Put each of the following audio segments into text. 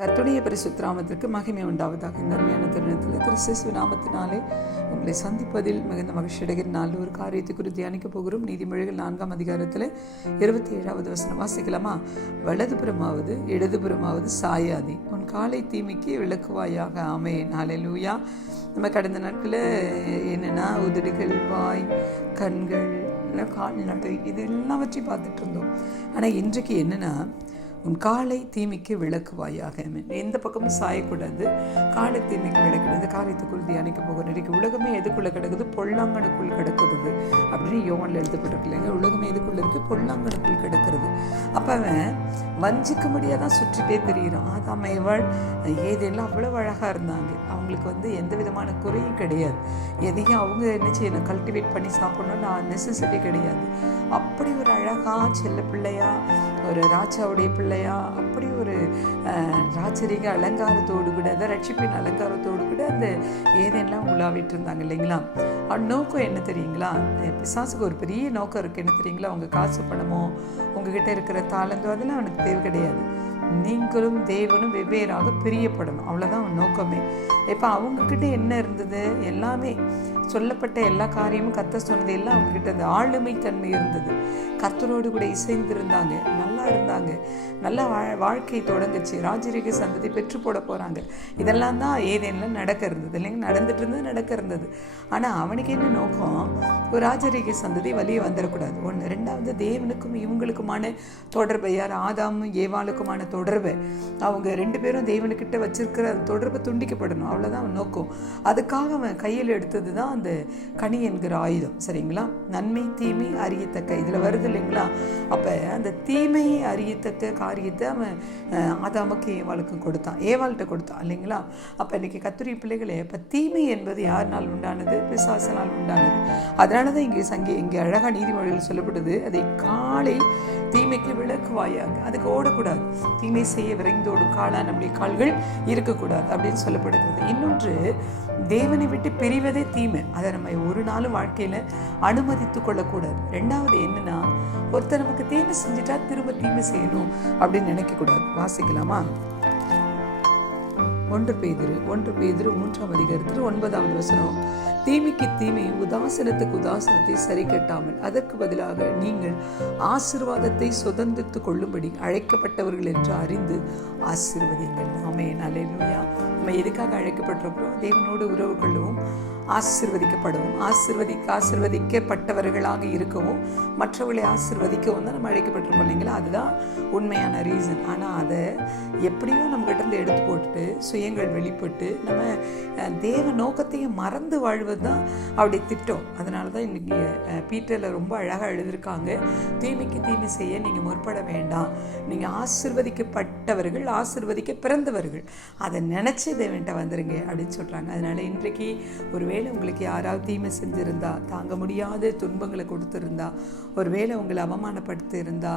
கர்த்துடைய பரிசுத்திராமத்திற்கு மகிமை உண்டாவதாக இந்த அருமையான தருணத்தில் கிறிஸ்து நாமத்தினாலே உங்களை சந்திப்பதில் மிகுந்த மகிழ்ச்சி அடைகிற நாள் ஒரு காரியத்தை குறித்து தியானிக்க போகிறோம். நீதிமொழிகள் நான்காம் அதிகாரத்தில் இருபத்தி ஏழாவது வசனம். வாசிக்கலாமா? வலதுபுறமாவது இடதுபுறமாவது சாயாதி. உன் காலை தீமைக்கு விளக்குவாயாக. ஆமே நாளை லூயா நம்ம கடந்த நாட்களில் என்னென்னா உதடுகள் வாய் கண்கள் கால்நடை இது எல்லாவற்றையும் பார்த்துட்டு இருந்தோம். ஆனால் இன்றைக்கு என்னென்னா உன் காலை தீமைக்கு விளக்குவாயாக. எந்த பக்கமும் சாயக்கூடாது. காலை தீமைக்கு விளக்குறது இந்த காரியத்துக்குள் தியானிக்க போகிற இன்றைக்கு உலகமே எதுக்குள்ளே கிடக்குது? பொல்லாங்கனுக்குள் கிடக்குது அப்படின்னு யோகனில் எழுதப்பட்டிருக்கு இல்லைங்க. உலகமே எதுக்குள்ளே இருக்குது பொல்லாங்கனுக்குள் கிடக்கிறது. அப்போ அவன் வஞ்சிக்க தான் சுற்றிட்டே தெரிகிறோம் அதாம இவள் ஏதெல்லாம் அவ்வளோ அழகாக இருந்தாங்க. அவங்களுக்கு வந்து எந்த விதமான குறையும் கிடையாது. எதையும் அவங்க என்ன செய்யணும் கல்டிவேட் பண்ணி சாப்பிடணும்னு நெசசிட்டி கிடையாது. அப்படி ஒரு அழகாக செல்ல பிள்ளையா ஒரு ராஜாவுடைய பிள்ளையா அப்படி ஒரு ராச்சரிக அலங்காரத்தோடு கூட அதை ரட்சிப்பின் அலங்காரத்தோடு கூட அந்த ஏதெல்லாம் உலாவிட்டு இருந்தாங்க இல்லைங்களா? நோக்கம் என்ன தெரியுங்களா? பிசாசுக்கு ஒரு பெரிய நோக்கம் இருக்குது என்ன தெரியுங்களா? உங்கள் காசு பணமோ உங்ககிட்ட இருக்கிற தாளந்தோ அதெல்லாம் அவனுக்கு தேவை கிடையாது. நீங்களும் தேவனும் வெவ்வேறாக பிரியப்படணும். அவ்வளோதான் அவன் நோக்கமே. இப்போ அவங்கக்கிட்ட என்ன இருந்தது? எல்லாமே சொல்லப்பட்ட எல்லா காரியமும் கத்த சொன்னது எல்லாம் அவங்கக்கிட்ட அந்த ஆளுமை தன்மை இருந்தது. கர்த்தரோடு கூட இசைந்திருந்தாங்க. நல்லா இருந்தாங்க. நல்லா வாழ்க்கை தொடங்குச்சு. ராஜரீக சந்ததி பெற்று போட போகிறாங்க இதெல்லாம் தான் ஏதேனும் நடக்க இருந்தது. இல்லைங்க நடந்துட்டு இருந்தது நடக்க இருந்தது. ஆனால் அவனுக்கு என்ன நோக்கம்? ஒரு ராஜரீக சந்ததி வழியே வந்துடக்கூடாது. ஒன்று ரெண்டாவது தேவனுக்கும் இவங்களுக்குமான தொடர்பு யார்? ஆதாமும் ஏவாளுக்குமான தொடர்பு அவங்க ரெண்டு பேரும் தேவனுக்கிட்ட வச்சிருக்கிற தொடர்பை துண்டிக்கப்படணும். அவ்வளோதான் அவன் நோக்கம். அதுக்காக அவன் கையில் எடுத்தது தான் அந்த கனி என்கிற ஆயுதம் சரிங்களா? நன்மை தீமை அறியத்தக்க. இதில் வருது இல்லைங்களா? அப்போ அந்த தீமையை அறியத்தக்க காரியத்தை அவன் ஆதாமுக்கு ஏவாளுக்கும் கொடுத்தான். ஏவாள்கிட்ட கொடுத்தான் இல்லைங்களா? அப்போ இன்றைக்கி கத்துரி பிள்ளைகளே இப்போ தீமை என்பது யாருனால் உண்டானது? பிசாசனால் உண்டானது. அதனால தான் இங்கே சங்கே இங்கே அழகாக நீதிமொழிகள் சொல்லப்படுது அதை காலை தீமைக்கு விளக்குவாயாக. அதுக்கு ஓடக்கூடாது. தீமை செய்ய விரைந்தோடும் காலா நம்முடைய கால்கள் இருக்கக்கூடாது அப்படின்னு சொல்லப்படுகிறது. இன்னொன்று தேவனை விட்டு பிரிவதே தீமை. அதை நம்ம ஒரு நாளும் வாழ்க்கையில் அனுமதித்து கொள்ளக்கூடாது. ரெண்டாவது என்னன்னா ஒருத்தர் நமக்கு தீமை செஞ்சுட்டா திரும்ப தீமை செய்யணும் அப்படின்னு நினைக்கக்கூடாது. வாசிக்கலாமா? ஒன்று பெய்திரு ஒன்று பெய்திரு மூன்றாம் அதிகாரத்தில் ஒன்பதாவது வசனம். தீமைக்கு தீமை உதாசனத்துக்கு உதாசனத்தை சரி கட்டாமல் அதற்கு பதிலாக நீங்கள் ஆசிர்வாதத்தை சுதந்திரத்து கொள்ளும்படி அழைக்கப்பட்டவர்கள் என்று அறிந்து ஆசிர்வதிங்கள் ஆமே நல்லையா நம்ம எதுக்காக அழைக்கப்பட்டிருக்கிறோம்? தேவனோடு உறவு கொள்ளவும். ஆசிர்வதிக்கப்படுவோம். ஆசிர்வதிக்க ஆசிர்வதிக்கப்பட்டவர்களாக இருக்கவும் மற்றவர்களை ஆசிர்வதிக்கவும் தான் நம்ம அழைக்கப்பட்டிருக்கோம் இல்லைங்களா? அதுதான் உண்மையான ரீசன் ஆனால் அதை எப்படியோ நம்மகிட்ட இருந்து எடுத்து போட்டுட்டு சுயங்கள் வெளிப்பட்டு நம்ம தேவ நோக்கத்தையும் மறந்து வாழ்வது தான் அவருடைய திட்டம். அதனால தான் இன்றைக்கி பீட்டரில் ரொம்ப அழகாக எழுதியிருக்காங்க. தீமைக்கு தீமை செய்ய நீங்கள் முற்பட வேண்டாம். நீங்கள் ஆசிர்வதிக்கப்பட்டவர்கள் ஆசிர்வதிக்க பிறந்தவர்கள். அதை நினச்சி தேவன்ட்ட வந்துருங்க அப்படின்னு சொல்கிறாங்க அதனால் இன்றைக்கு ஒருவேளை உங்களுக்கு யாராவது தீமை செஞ்சுருந்தா தாங்க முடியாத துன்பங்களை கொடுத்துருந்தா ஒருவேளை உங்களை அவமானப்படுத்தி இருந்தா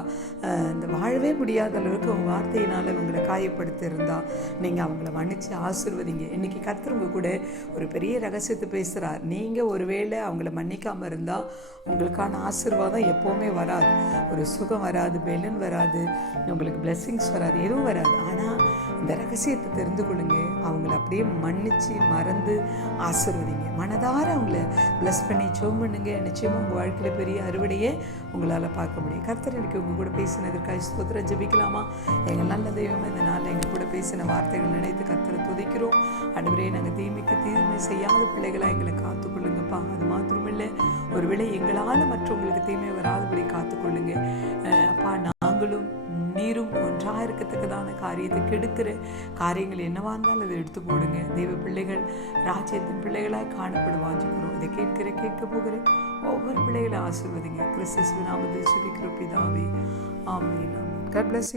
இந்த வாழவே முடியாத அளவுக்கு உங்கள் வார்த்தையினால் உங்களை காயப்படுத்தி இருந்தா நீங்கள் அவங்கள மன்னித்து ஆசிர்வதிங்க. இன்றைக்கி கத்துறவங்க கூட ஒரு பெரிய ரகசியத்தை பேசுகிறார் நீங்கள் ஒருவேளை அவங்கள மன்னிக்காமல் இருந்தால் உங்களுக்கான ஆசிர்வாதம் எப்போவுமே வராது. ஒரு சுகம் வராது பெலன் வராது உங்களுக்கு பிளெஸ்ஸிங்ஸ் வராது எதுவும் வராது. ஆனால் இந்த ரகசியத்தை தெரிந்து கொள்ளுங்க. அவங்கள அப்படியே மன்னித்து மறந்து ஆசிர்வதிங்க. மனதார அவங்கள ப்ளஸ் பண்ணி சோம் பண்ணுங்க. நிச்சயமாக உங்கள் வாழ்க்கையில் பெரிய அறுவடையே உங்களால் பார்க்க முடியும். கர்த்தர் எனக்கு உங்கள் கூட பேசினதற்காக ஸ்தோத்திரம் ஜபிக்கலாமா? எங்கள் நல்ல தெய்வம் இந்த நாளில் எங்கள் கூட பேசின வார்த்தைகள் நினைத்து கர்த்தரை துதிக்கிறோம். அன்றுவரே நாங்கள் தீமைக்கு தீமை செய்யாத பிள்ளைகளாக எங்களை காத்துக்கொள்ளுங்கப்பா. அது மாத்திரமில்லை. ஒருவேளை எங்களால் மற்றவங்களுக்கு தீமை வராதபடி காத்துக்கொள்ளுங்க. நாங்களும் நீரும் ஒன்றாக இருக்கத்தக்கதான காரியத்தை கெடுக்கிற காரியங்கள் என்னவா இருந்தாலும் அதை எடுத்து போடுங்க. தெய்வ பிள்ளைகள் ராஜ்யத்தின் பிள்ளைகளாய் காணப்பட வாஞ்சிக்கிறோம் இதை கேட்கிற கேட்க போகிற ஒவ்வொரு பிள்ளைகளை ஆசிர்வதிங்க. கிறிஸ்து நாமத்தில் சுகிக்கிற பிதாவே ஆமே ஆமீன். Cut plus